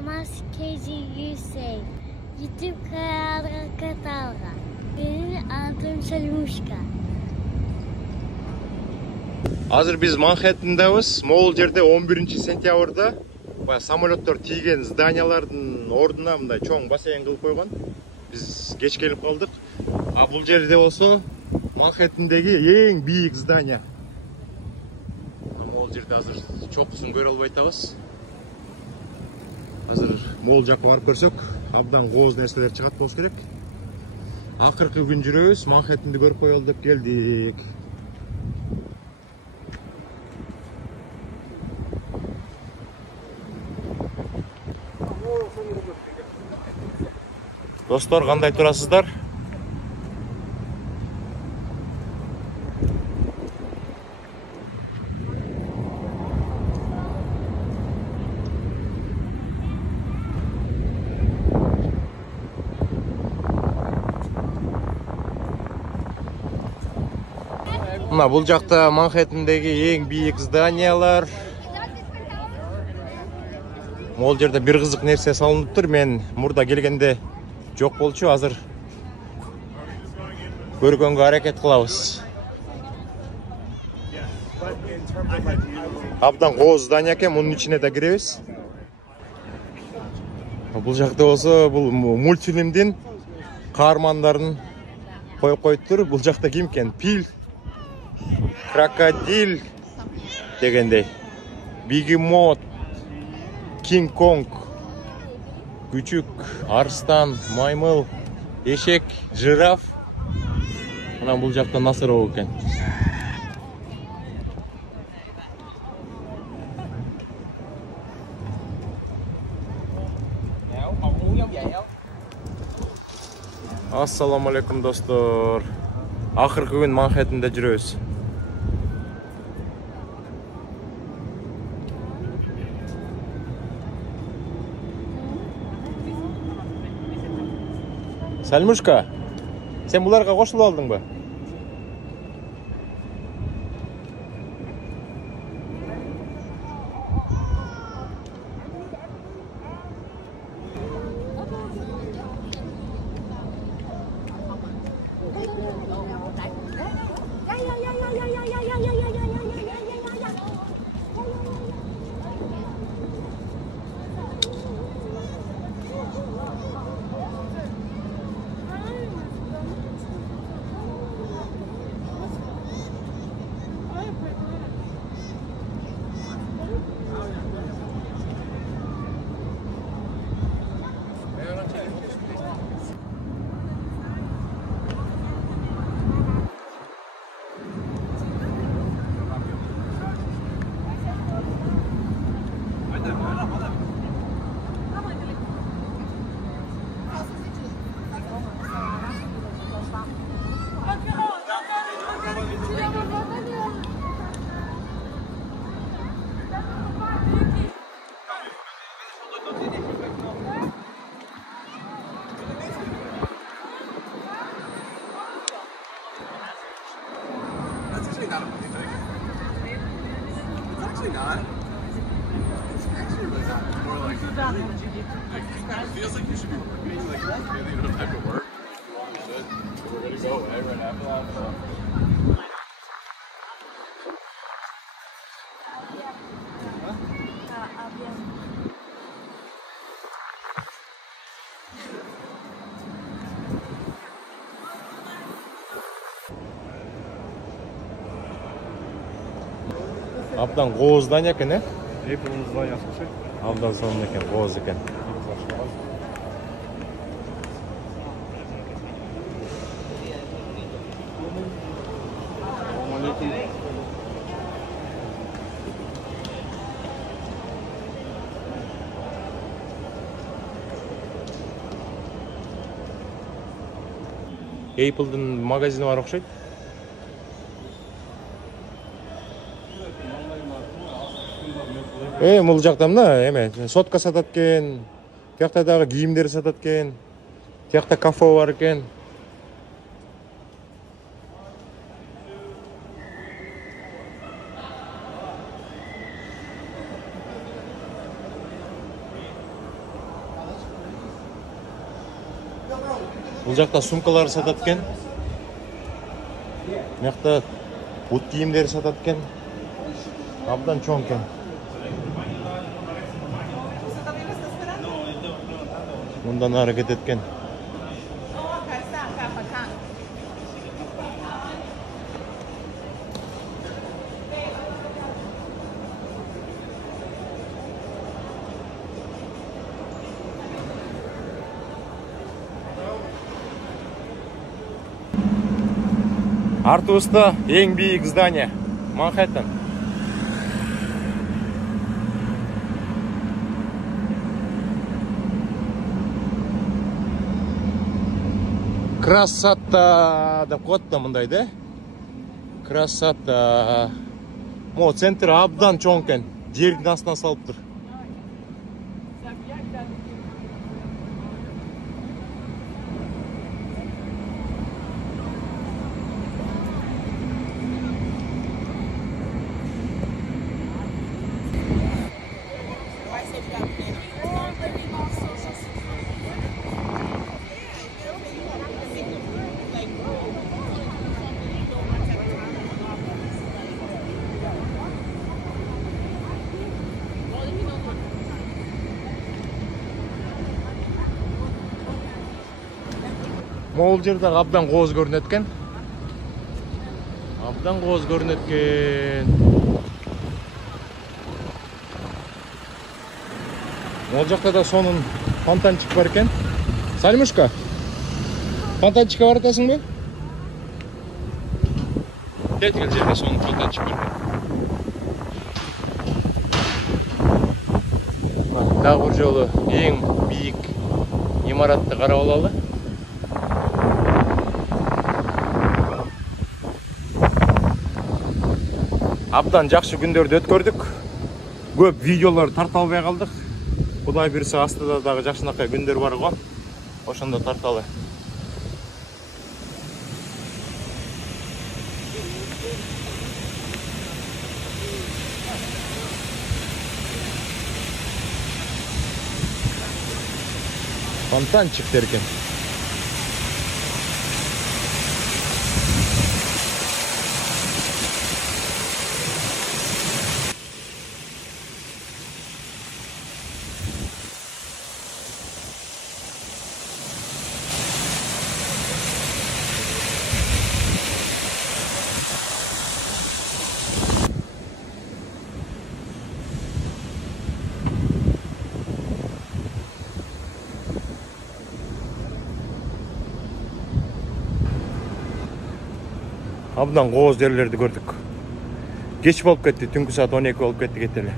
Камаз KG YouTube kanalga. Benim adım Salmuşka. Hazır biz Manhattan'dayız. Могул жерде 11 сентябрда самолеттер тийген зданиялардын ордуна мындай чоң бассейн кылып койгон. Биз кеч келип калдык. А бул жерде болсо Манхэттендеги эң бийик здания. Могул жерде азыр чокусун көрө албай атабыз. Азыр могул жакка барып көрсөк, абдан кооз нерселер чыгат болуш керек. Акыркы күн жүрөбүз, Манхэттенди көрүп коелу деп келдик. Достор, кандай турасыздар? Мына бул жакта Манхэттендеги эң бийик зданиялар. Могул жерде бир кызык нерсе салынып тур. Мен мурда келгенде жок болчу, азыр көргөнгө аракет кылабыз. Абдан кооз здания экен, мунун ичине да киребиз. Бул жакта болсо бул мультфильмдин каармандарын коюп коюптур. Бул жакта ким экен? Пил, крокодил дегендей, бегемот, Кинг Конг, күчүк арстан, маймыл, эшек, жираф. Мына бул жакта насыроо экен. Ассаламу алейкум, достор. Акыркы күн Манхэттенде жүрөбүз. Salmuşka, sen bularga koşulup aldın mı? It feels like you should be being like really in a type of work. We're gonna go right after that. Абдан кооз здания экен, э? Apple зданиясы ше. Абдан сонун экен, кооз экен. Apple'дын магазини бар окшойт. Бул жакта мына эме сотка сатат экен. Тиякта дагы кийимдер сатат экен. Тиякта кафе бар экен. Бұл жақта сумкалар сатат екен. Мықты бут киімдер сатат екен. Абдан чоң екен. Мұндан ары кететкен. Артыбызда ең биік здание Манхэттен. Красота деп қойды мындай да. Красота. Мо центр абдан чоң екен. Жердің астынан салып тұр. Мол жерде абдан қоз көрінеді екен. Абдан қоз көрінеді екен. Ол жақта да соның фонтанчик бар екен. Сальмушка, фонтанчикке баратасың ба? Кеткел жерде соның фонтанчик бар екен. Тағы бір жолы ең биік имаратты қарап алалы. Абдан жақсы күндерді өткөрдік. Көп видеолар тарта албай қалдық. Құдай берсе астыда дағы жақсынақай күндер бар ғой. Ошонда тарталы. Фонтанчик деркен. Абдан қоз жерлерді көрдік. Кеш болып кетті, түнгі саат 12 болып кетті кетелі.